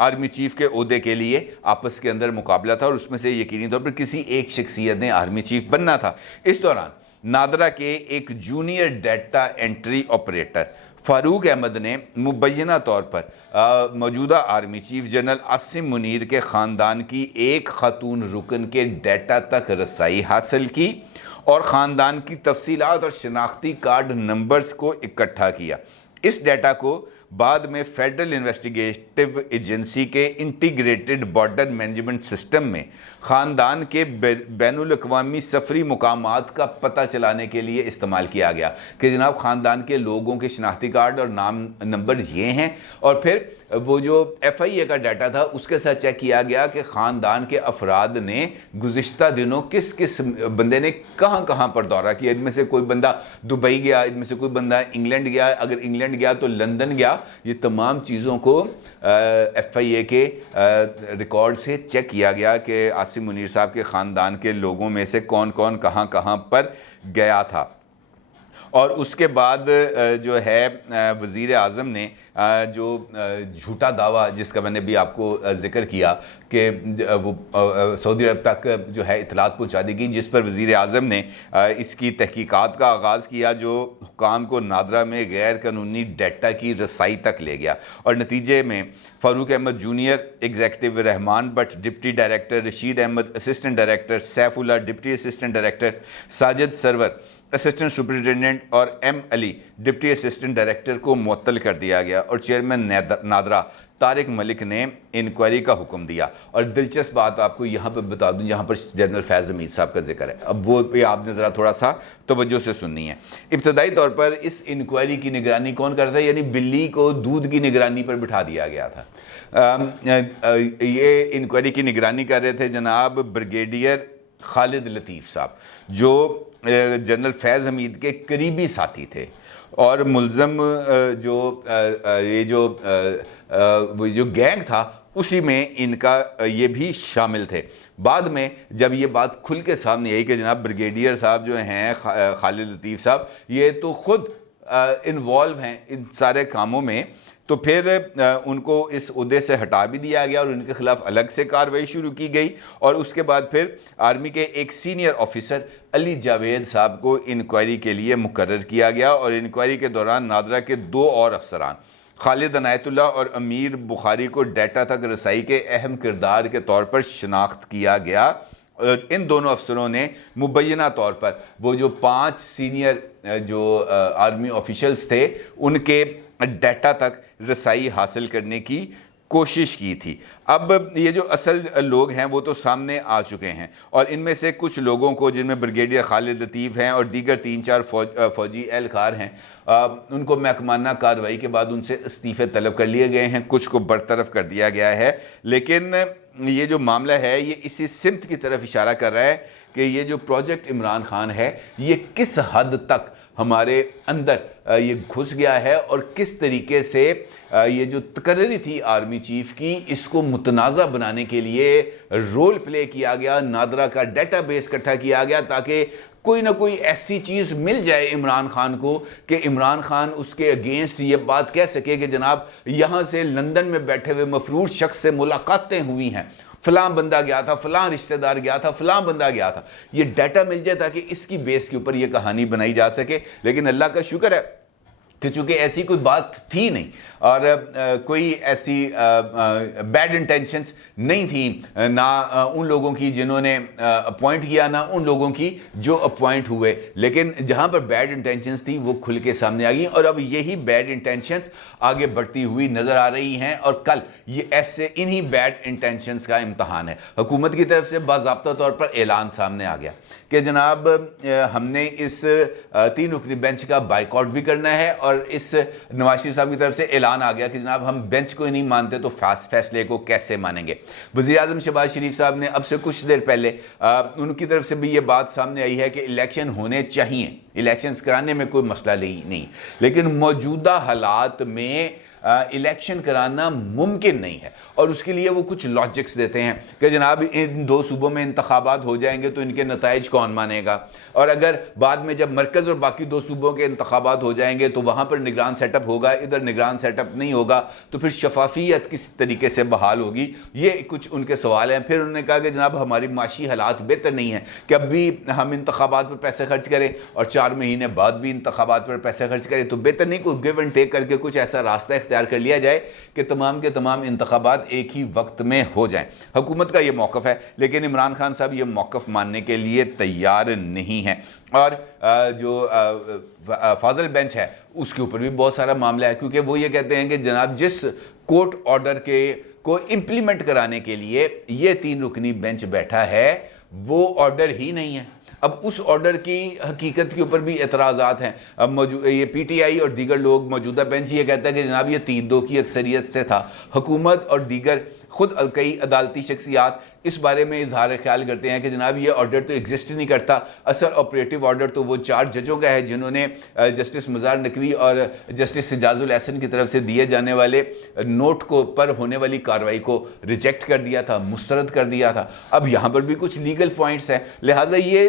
Army chief کے عہدے کے لیے آپس کے اندر مقابلہ تھا اور اس میں سے یقینی طور پر کسی ایک شخصیت نے آرمی چیف بننا تھا۔ اس دوران نادرا کے ایک جونیئر ڈیٹا انٹری آپریٹر فاروق احمد نے مبینہ طور پر موجودہ army chief general Asim Munir کے خاندان کی ایک خاتون رکن کے ڈیٹا تک رسائی حاصل کی اور خاندان کی تفصیلات اور شناختی کارڈ نمبرز کو اکٹھا کیا۔ اس ڈیٹا کو بعد میں فیڈرل انویسٹیگیٹو ایجنسی کے انٹیگریٹڈ بارڈر مینجمنٹ سسٹم میں خاندان کے بین الاقوامی سفری مقامات کا پتہ چلانے کے لیے استعمال کیا گیا کہ جناب خاندان کے لوگوں کے شناختی کارڈ اور نام نمبر یہ ہیں، اور پھر وہ جو ایف آئی اے کا ڈیٹا تھا اس کے ساتھ چیک کیا گیا کہ خاندان کے افراد نے گزشتہ دنوں کس بندے نے کہاں کہاں پر دورہ کیا۔ ان میں سے کوئی بندہ دبئی گیا، ان میں سے کوئی بندہ انگلینڈ گیا، اگر انگلینڈ گیا تو لندن گیا۔ یہ تمام چیزوں کو ایف آئی اے کے ریکارڈ سے چیک کیا گیا کہ عاصم منیر صاحب کے خاندان کے لوگوں میں سے کون کون کہاں کہاں پر گیا تھا۔ اور اس کے بعد جو ہے وزیر اعظم نے جو جھوٹا دعویٰ جس کا میں نے بھی آپ کو ذکر کیا کہ وہ سعودی عرب تک جو ہے اطلاعات پہنچا دی گئی، جس پر وزیر اعظم نے اس کی تحقیقات کا آغاز کیا جو حکام کو نادرا میں غیر قانونی ڈیٹا کی رسائی تک لے گیا، اور نتیجے میں Farooq Ahmed junior executive, Rehman Butt deputy director, Rasheed Ahmed assistant director, Saif Ullah deputy assistant director, Sajid Sarwar assistant superintendent اور M Ali deputy assistant director کو معطل کر دیا گیا، اور چیئرمین نادرا طارق ملک نے انکوائری کا حکم دیا۔ اور دلچسپ بات آپ کو یہاں پہ بتا دوں، یہاں پر جنرل فیض حمید صاحب کا ذکر ہے، اب وہ بھی آپ نے ذرا تھوڑا سا توجہ سے سننی ہے۔ ابتدائی طور پر اس انکوائری کی نگرانی کون کرتا ہے؟ یعنی بلی کو دودھ کی نگرانی پر بٹھا دیا گیا تھا۔ یہ انکوائری کی نگرانی کر رہے تھے جناب بریگیڈیئر خالد لطیف صاحب، جو جنرل فیض حمید کے قریبی ساتھی تھے، اور ملزم یہ جو گینگ تھا اسی میں ان کا یہ بھی شامل تھے۔ بعد میں جب یہ بات کھل کے سامنے آئی کہ جناب بریگیڈیئر صاحب جو ہیں خالد لطیف صاحب یہ تو خود انوالو ہیں ان سارے کاموں میں، تو پھر ان کو اس عہدے سے ہٹا بھی دیا گیا اور ان کے خلاف الگ سے کارروائی شروع کی گئی، اور اس کے بعد پھر آرمی کے ایک سینئر آفیسر علی جاوید صاحب کو انکوائری کے لیے مقرر کیا گیا، اور انکوائری کے دوران نادرا کے دو اور افسران خالد عنایت اللہ اور امیر بخاری کو ڈیٹا تک رسائی کے اہم کردار کے طور پر شناخت کیا گیا۔ ان دونوں افسروں نے مبینہ طور پر وہ جو 5 سینئر جو آرمی آفیشلز تھے ان کے ڈیٹا تک رسائی حاصل کرنے کی کوشش کی تھی۔ اب یہ جو اصل لوگ ہیں وہ تو سامنے آ چکے ہیں، اور ان میں سے کچھ لوگوں کو، جن میں بریگیڈیئر خالد لطیف ہیں اور دیگر 3-4 فوجی اہلکار ہیں، ان کو محکمانہ کارروائی کے بعد ان سے استعفے طلب کر لیے گئے ہیں، کچھ کو برطرف کر دیا گیا ہے۔ لیکن یہ جو معاملہ ہے یہ اسی سمت کی طرف اشارہ کر رہا ہے کہ یہ جو پروجیکٹ عمران خان ہے یہ کس حد تک ہمارے اندر یہ گھس گیا ہے، اور کس طریقے سے یہ جو تقرری تھی آرمی چیف کی اس کو متنازع بنانے کے لیے رول پلے کیا گیا، نادرا کا ڈیٹا بیس اکٹھا کیا گیا تاکہ کوئی نہ کوئی ایسی چیز مل جائے عمران خان کو کہ عمران خان اس کے اگینسٹ یہ بات کہہ سکے کہ جناب یہاں سے لندن میں بیٹھے ہوئے مفروض شخص سے ملاقاتیں ہوئی ہیں، فلاں بندہ گیا تھا، فلاں رشتہ دار گیا تھا، فلاں بندہ گیا تھا، یہ ڈیٹا مل جائے تاکہ اس کی بیس کے اوپر یہ کہانی بنائی جا سکے۔ لیکن اللہ کا شکر ہے کہ چونکہ ایسی کوئی بات تھی نہیں اور کوئی ایسی بیڈ انٹینشنز نہیں تھیں، نہ ان لوگوں کی جنہوں نے اپوائنٹ کیا، نہ ان لوگوں کی جو اپوائنٹ ہوئے، لیکن جہاں پر بیڈ انٹینشنز تھی وہ کھل کے سامنے آ گئی، اور اب یہی بیڈ انٹینشنز آگے بڑھتی ہوئی نظر آ رہی ہیں، اور کل یہ ایسے انہی بیڈ انٹینشنز کا امتحان ہے۔ حکومت کی طرف سے باضابطہ طور پر اعلان سامنے آ گیا کہ جناب ہم نے اس 3 رکنی بینچ کا بائیکاٹ بھی کرنا ہے، اور اس نواز شریف صاحب کی طرف سے اعلان آ گیا کہ جناب ہم بینچ کو ہی نہیں مانتے تو فیصلے کو کیسے مانیں گے۔ وزیر اعظم شہباز شریف صاحب نے اب سے کچھ دیر پہلے ان کی طرف سے بھی یہ بات سامنے آئی ہے کہ الیکشن ہونے چاہیے، الیکشنز کرانے میں کوئی مسئلہ نہیں، لیکن موجودہ حالات میں الیکشن کرانا ممکن نہیں ہے، اور اس کے لیے وہ کچھ لاجکس دیتے ہیں کہ جناب ان 2 صوبوں میں انتخابات ہو جائیں گے تو ان کے نتائج کون مانے گا، اور اگر بعد میں جب مرکز اور باقی 2 صوبوں کے انتخابات ہو جائیں گے تو وہاں پر نگران سیٹ اپ ہوگا، ادھر نگران سیٹ اپ نہیں ہوگا، تو پھر شفافیت کس طریقے سے بحال ہوگی، یہ کچھ ان کے سوال ہیں۔ پھر انہوں نے کہا کہ جناب ہماری معاشی حالات بہتر نہیں ہیں کہ اب بھی ہم انتخابات پر پیسے خرچ کریں اور 4 مہینے بعد بھی انتخابات پر پیسے خرچ کریں، تو بہتر نہیں کوئی گیو اینڈ ٹیک کر کے کچھ ایسا راستہ اختیار کر لیا جائے کہ تمام کے تمام انتخابات ایک ہی وقت میں ہو جائیں۔ حکومت کا یہ موقف ہے، لیکن عمران خان صاحب یہ موقف ماننے کے لیے تیار نہیں ہیں، اور جو فاضل بینچ ہے اس کے اوپر بھی بہت سارا معاملہ ہے، کیونکہ وہ یہ کہتے ہیں کہ جناب جس کورٹ آرڈر کو امپلیمنٹ کرانے کے لیے یہ 3 رکنی بینچ بیٹھا ہے وہ آرڈر ہی نہیں ہے۔ اب اس آرڈر کی حقیقت کے اوپر بھی اعتراضات ہیں۔ اب یہ پی ٹی آئی اور دیگر لوگ، موجودہ بینچ یہ کہتا ہے کہ جناب یہ 3-2 کی اکثریت سے تھا۔ حکومت اور دیگر خود کئی عدالتی شخصیات اس بارے میں اظہار خیال کرتے ہیں کہ جناب یہ آرڈر تو ایگزسٹ نہیں کرتا، اصل آپریٹو آرڈر تو وہ 4 ججوں کا ہے جنہوں نے جسٹس مزار نقوی اور جسٹس سجاز الاحسن کی طرف سے دیے جانے والے نوٹ کو پر ہونے والی کارروائی کو ریجیکٹ کر دیا تھا، مسترد کر دیا تھا۔ اب یہاں پر بھی کچھ لیگل پوائنٹس ہیں، لہٰذا یہ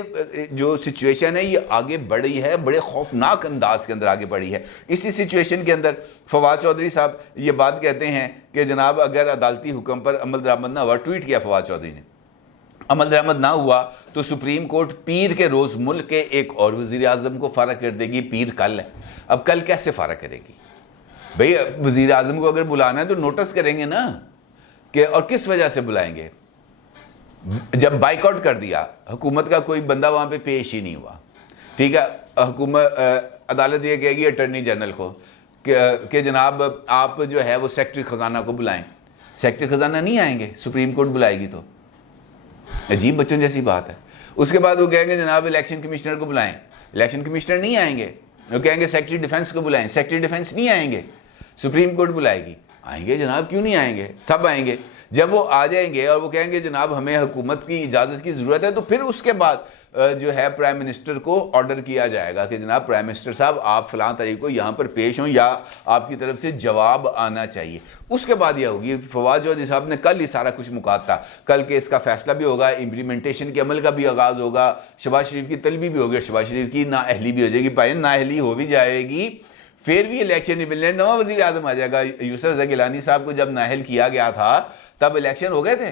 جو سچویشن ہے یہ آگے بڑھ رہی ہے، بڑے خوفناک انداز کے اندر آگے بڑھی ہے۔ اسی سچویشن کے اندر فواد چودھری صاحب یہ بات کہتے ہیں کہ جناب اگر عدالتی حکم پر عمل درآمد نہ ہوا، ٹویٹ کیا فواد چودھری نے، عمل درآمد نہ ہوا تو سپریم کورٹ پیر کے روز ملک کے ایک اور وزیر اعظم کو فارغ کر دے گی۔ پیر کل ہے، اب کل کیسے فارغ کرے گی بھئی؟ وزیر اعظم کو اگر بلانا ہے تو نوٹس کریں گے نا، کہ اور کس وجہ سے بلائیں گے؟ جب بائیک آؤٹ کر دیا، حکومت کا کوئی بندہ وہاں پہ پیش ہی نہیں ہوا، ٹھیک ہے، حکومت عدالت یہ کہے گی اٹارنی جنرل کو کہ جناب آپ جو ہے وہ سیکرٹری خزانہ کو بلائیں، سیکرٹری خزانہ نہیں آئیں گے، سپریم کورٹ بلائے گی، تو عجیب بچوں جیسی بات ہے۔ اس کے بعد وہ کہیں گے جناب الیکشن کمشنر کو بلائیں، الیکشن کمشنر نہیں آئیں گے، وہ کہیں گے سیکرٹری ڈیفنس کو بلائیں، سیکرٹری ڈیفنس نہیں آئیں گے، سپریم کورٹ بلائے گی، آئیں گے جناب، کیوں نہیں آئیں گے؟ سب آئیں گے۔ جب وہ آ جائیں گے اور وہ کہیں گے جناب ہمیں حکومت کی اجازت کی ضرورت ہے، تو پھر اس کے بعد جو ہے پرائم منسٹر کو آرڈر کیا جائے گا کہ جناب پرائم منسٹر صاحب آپ فلاں تاریخ کو یہاں پر پیش ہوں یا آپ کی طرف سے جواب آنا چاہیے۔ اس کے بعد یہ ہوگی۔ فواد چودھری صاحب نے کل ہی سارا کچھ مکاتا تھا، کل کے اس کا فیصلہ بھی ہوگا، امپلیمنٹیشن کے عمل کا بھی آغاز ہوگا، شہباز شریف کی طلبی بھی ہوگی، شہباز شریف کی نااہلی بھی ہو جائے گی، پائیں نااہلی ہو بھی جائے گی، پھر بھی الیکشن نہیں ملنے، نواں وزیر اعظم آ جائے گا۔ یوسف رضا گیلانی صاحب کو جب نااہل کیا گیا تھا تب الیکشن ہو گئے تھے؟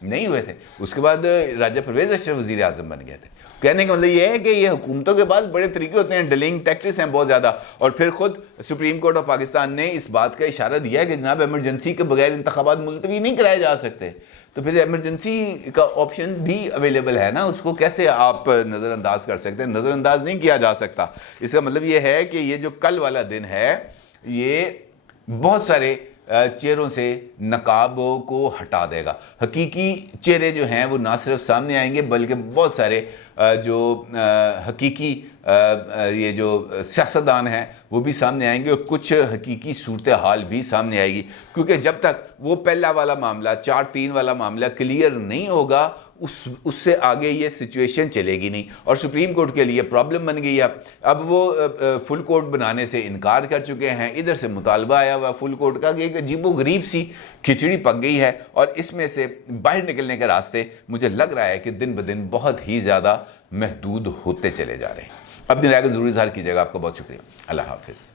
نہیں ہوئے تھے۔ اس کے بعد راجہ پرویز اشرف وزیر اعظم بن گئے تھے۔ کہنے کا مطلب یہ ہے کہ یہ حکومتوں کے بعد بڑے طریقے ہوتے ہیں، ڈیلنگ ٹیکٹکس ہیں بہت زیادہ، اور پھر خود سپریم کورٹ آف پاکستان نے اس بات کا اشارہ دیا ہے کہ جناب ایمرجنسی کے بغیر انتخابات ملتوی نہیں کرائے جا سکتے، تو پھر ایمرجنسی کا آپشن بھی اویلیبل ہے نا، اس کو کیسے آپ نظر انداز کر سکتے ہیں؟ نظر انداز نہیں کیا جا سکتا۔ اس کا مطلب یہ ہے کہ یہ جو کل والا دن ہے یہ بہت سارے چہروں سے نقابوں کو ہٹا دے گا۔ حقیقی چہرے جو ہیں وہ نہ صرف سامنے آئیں گے بلکہ بہت سارے جو حقیقی یہ جو سیاستدان ہیں وہ بھی سامنے آئیں گے، اور کچھ حقیقی صورتحال بھی سامنے آئے گی، کیونکہ جب تک وہ پہلا والا معاملہ 4-3 والا معاملہ کلیئر نہیں ہوگا اس سے آگے یہ سچویشن چلے گی نہیں، اور سپریم کورٹ کے لیے پرابلم بن گئی ہے۔ اب وہ فل کورٹ بنانے سے انکار کر چکے ہیں، ادھر سے مطالبہ آیا ہوا فل کورٹ کا کہ ایک عجیب و غریب سی کھچڑی پک گئی ہے، اور اس میں سے باہر نکلنے کے راستے مجھے لگ رہا ہے کہ دن بدن بہت ہی زیادہ محدود ہوتے چلے جا رہے ہیں۔ اپنی رائے کو ضرور اظہار کیجیے گا۔ آپ کا بہت شکریہ۔ اللہ حافظ۔